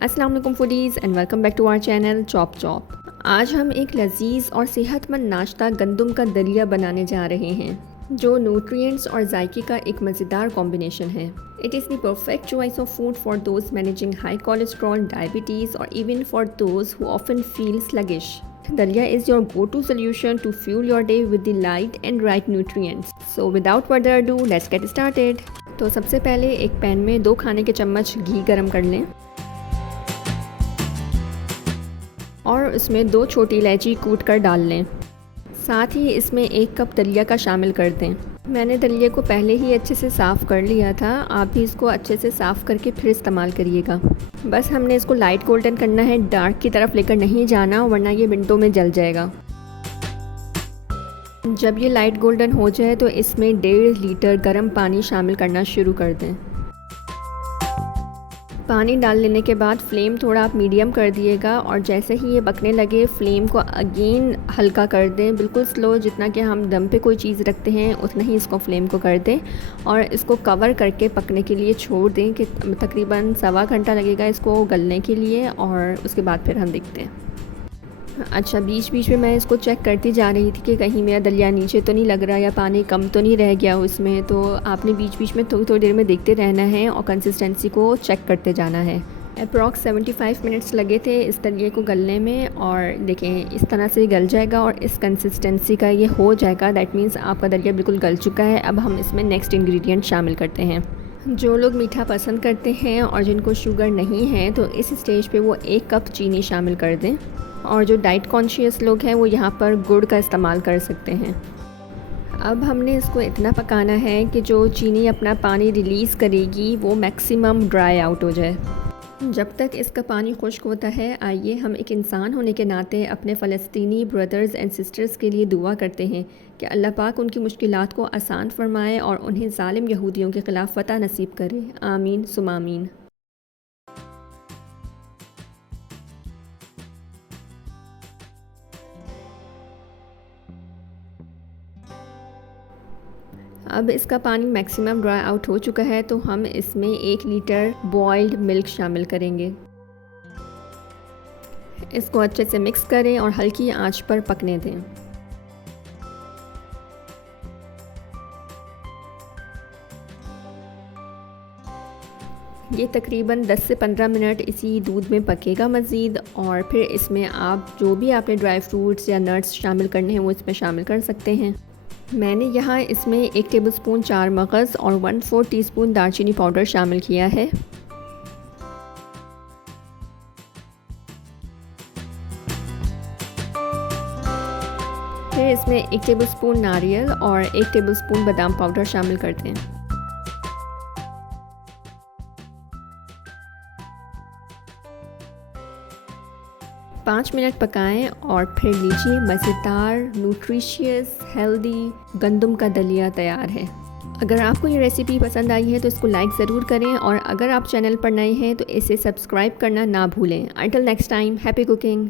अस्सलाम वालेकुम foodies and welcome back to our channel chop chop. आज हम एक लजीज और सेहतमंद नाश्ता गंदम का दलिया बनाने जा रहे हैं जो न्यूट्रिएंट्स और जायके का एक मज़ेदार कॉम्बिनेशन है। It is the perfect choice of food for those managing high cholesterol, diabetes और even for those who often feel sluggish. Dalia is your go-to solution to fuel your day with the light and right nutrients. So without further ado, let's get started. तो सबसे पहले एक pan में 2 खाने के चम्मच घी गरम कर लें और इसमें 2 छोटी इलायची कूट कर डाल लें। साथ ही इसमें 1 कप दलिया का शामिल कर दें। मैंने दलिया को पहले ही अच्छे से साफ़ कर लिया था, आप भी इसको अच्छे से साफ़ करके फिर इस्तेमाल करिएगा। बस हमने इसको लाइट गोल्डन करना है, डार्क की तरफ लेकर नहीं जाना वरना ये मिनटों में जल जाएगा। जब ये लाइट गोल्डन हो जाए तो इसमें 1.5 लीटर गर्म पानी शामिल करना शुरू कर दें। पानी डाल लेने के बाद फ्लेम थोड़ा आप मीडियम कर दिएगा और जैसे ही ये पकने लगे फ्लेम को अगेन हल्का कर दें, बिल्कुल स्लो, जितना कि हम दम पे कोई चीज़ रखते हैं उतना ही इसको फ्लेम को कर दें और इसको कवर करके पकने के लिए छोड़ दें कि तकरीबन 1.25 घंटा लगेगा इसको गलने के लिए और उसके बाद फिर हम देखते हैं। अच्छा, बीच बीच में मैं इसको चेक करती जा रही थी कि कहीं मेरा दलिया नीचे तो नहीं लग रहा या पानी कम तो नहीं रह गया उसमें, तो आपने बीच बीच में थोड़ी थोड़ी देर में देखते रहना है और कंसिस्टेंसी को चेक करते जाना है। अप्रॉक्स 75 मिनट्स लगे थे इस दलिए को गलने में और देखें इस तरह से गल जाएगा और इस कंसिस्टेंसी का ये हो जाएगा। दैट मीन्स आपका दलिया बिल्कुल गल चुका है। अब हम इसमें नेक्स्ट इंग्रेडिएंट शामिल करते हैं। जो लोग मीठा पसंद करते हैं और जिनको शुगर नहीं है तो इस स्टेज पे वो 1 कप चीनी शामिल कर दें और जो डाइट कॉन्शियस लोग हैं वो यहाँ पर गुड़ का इस्तेमाल कर सकते हैं। अब हमने इसको इतना पकाना है कि जो चीनी अपना पानी रिलीज़ करेगी वो मैक्सिमम ड्राई आउट हो जाए। जब तक इसका पानी खुश्क होता है, आइए हम एक इंसान होने के नाते अपने फ़लस्तीनी ब्रदर्स एंड सिस्टर्स के लिए दुआ करते हैं कि अल्लाह पाक उनकी मुश्किलात को आसान फरमाए और उन्हें ज़ालिम यहूदियों के ख़िलाफ़ फ़तह नसीब करे। आमीन सुम्मा आमीन। अब इसका पानी मैक्सिमम ड्राई आउट हो चुका है तो हम इसमें 1 लीटर बॉइल्ड मिल्क शामिल करेंगे। इसको अच्छे से मिक्स करें और हल्की आंच पर पकने दें। ये तकरीबन 10 से 15 मिनट इसी दूध में पकेगा मज़ीद और फिर इसमें आप जो भी आपने ड्राई फ्रूट्स या नट्स शामिल करने हैं वो इसमें शामिल कर सकते हैं। मैंने यहाँ इसमें 1 टेबलस्पून चार मगज़ और 1/4 टीस्पून दालचीनी पाउडर शामिल किया है। फिर इसमें 1 टेबलस्पून नारियल और 1 टेबलस्पून बादाम पाउडर शामिल करते हैं। पाँच मिनट पकाएं और फिर लीजिए मज़ेदार, न्यूट्रिशियस, हेल्दी गंदम का दलिया तैयार है। अगर आपको ये रेसिपी पसंद आई है तो इसको लाइक ज़रूर करें और अगर आप चैनल पर नए हैं तो इसे सब्सक्राइब करना ना भूलें। Until next time, happy cooking.